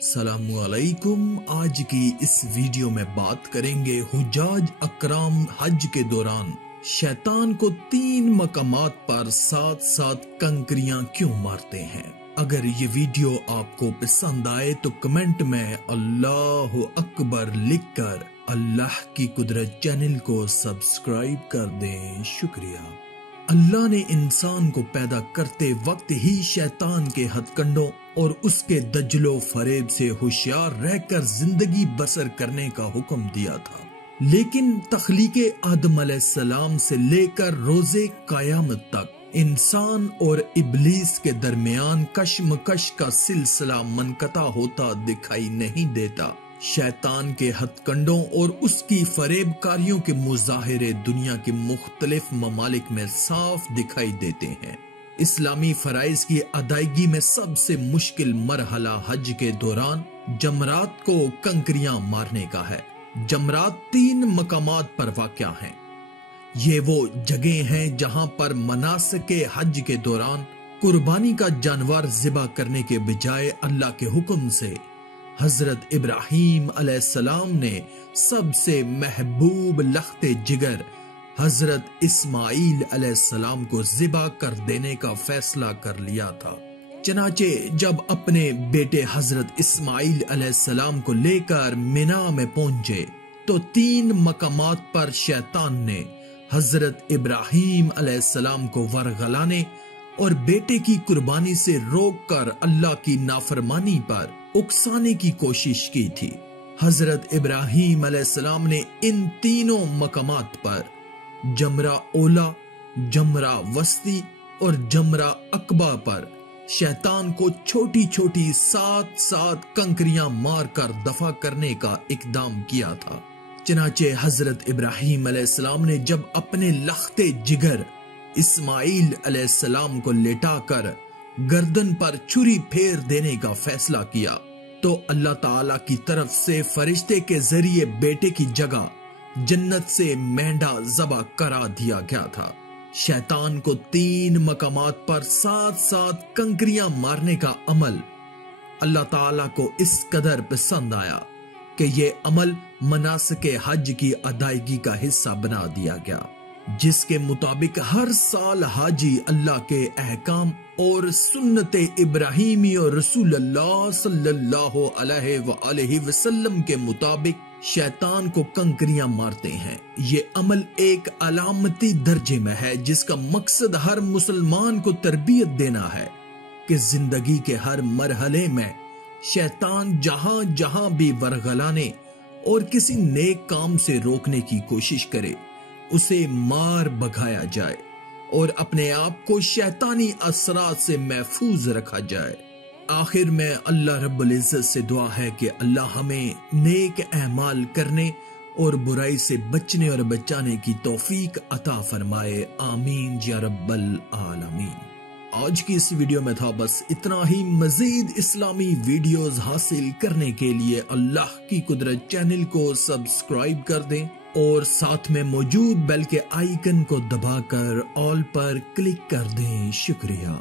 السلام علیکم۔ آج کی اس ویڈیو میں بات کریں گے حجاج اکرام حج کے دوران شیطان کو 3 مقامات پر ساتھ کنکریاں کیوں مارتے ہیں۔ اگر یہ ویڈیو آپ کو پسند آئے تو کمنٹ میں اللہ اکبر لکھ کر اللہ کی قدرت چینل کو سبسکرائب کر دیں۔ شکریہ۔ اللہ نے انسان کو پیدا کرتے وقت ہی شیطان کے ہتھ کنڈوں اور اس کے دجل و فریب سے ہوشیار رہ کر زندگی بسر کرنے کا حکم دیا تھا، لیکن تخلیق آدم علیہ السلام سے لے کر روز قیامت تک انسان اور ابلیس کے درمیان کشمکش کا سلسلہ منقطع ہوتا دکھائی نہیں دیتا۔ شیطان کے ہتھ کنڈوں اور اس کی فریب کاریوں کے مظاہرے دنیا کے مختلف ممالک میں صاف دکھائی دیتے ہیں۔ اسلامی فرائض کی ادائیگی میں سب سے مشکل مرحلہ حج کے دوران جمرات کو کنکریاں مارنے کا ہے۔ جمرات 3 مقامات پر واقع ہیں۔ یہ وہ جگہیں ہیں جہاں پر مناسک حج کے دوران قربانی کا جانور ذبح کرنے کے بجائے اللہ کے حکم سے حضرت ابراہیم علیہ السلام نے سب سے محبوب لخت جگر حضرت اسماعیل علیہ السلام کو ذبح کر دینے کا فیصلہ کر لیا تھا۔ چنانچہ جب اپنے بیٹے حضرت اسماعیل علیہ السلام کو لے کر مینا میں پہنچے تو 3 مقامات پر شیطان نے حضرت ابراہیم علیہ السلام کو ورغلانے اور بیٹے کی قربانی سے روک کر اللہ کی نافرمانی پر اکسانے کی کوشش کی تھی۔ حضرت ابراہیم علیہ السلام نے ان 3 مقامات پر جمرہ اولا، جمرہ وسطی اور جمرہ عقبہ پر شیطان کو چھوٹی چھوٹی 7 کنکریاں مار کر دفع کرنے کا اقدام کیا تھا۔ چنانچہ حضرت ابراہیم علیہ السلام نے جب اپنے لخت جگر اسماعیل علیہ السلام کو لٹا کر گردن پر چھری پھیر دینے کا فیصلہ کیا تو اللہ تعالی کی طرف سے فرشتے کے ذریعے بیٹے کی جگہ جنت سے مینڈا ذبح کرا دیا گیا تھا۔ شیطان کو 3 مقامات پر 7 کنکریاں مارنے کا عمل اللہ تعالی کو اس قدر پسند آیا کہ یہ عمل مناسک حج کی ادائیگی کا حصہ بنا دیا گیا، جس کے مطابق ہر سال حاجی اللہ کے احکام اور سنت ابراہیمی اور رسول اللہ صلی اللہ علیہ وآلہ وسلم کے مطابق شیطان کو کنکریاں مارتے ہیں۔ یہ عمل ایک علامتی درجے میں ہے جس کا مقصد ہر مسلمان کو تربیت دینا ہے کہ زندگی کے ہر مرحلے میں شیطان جہاں جہاں بھی ورغلانے اور کسی نیک کام سے روکنے کی کوشش کرے اسے مار بھگایا جائے اور اپنے آپ کو شیطانی اثرات سے محفوظ رکھا جائے۔ آخر میں اللہ رب العزت سے دعا ہے کہ اللہ ہمیں نیک اعمال کرنے اور برائی سے بچنے اور بچانے کی توفیق عطا فرمائے، آمین یا رب العالمین۔ آج کی اس ویڈیو میں تھا بس اتنا ہی۔ مزید اسلامی ویڈیوز حاصل کرنے کے لیے اللہ کی قدرت چینل کو سبسکرائب کر دیں اور ساتھ میں موجود بیل کے آئیکن کو دبا کر آل پر کلک کر دیں۔ شکریہ۔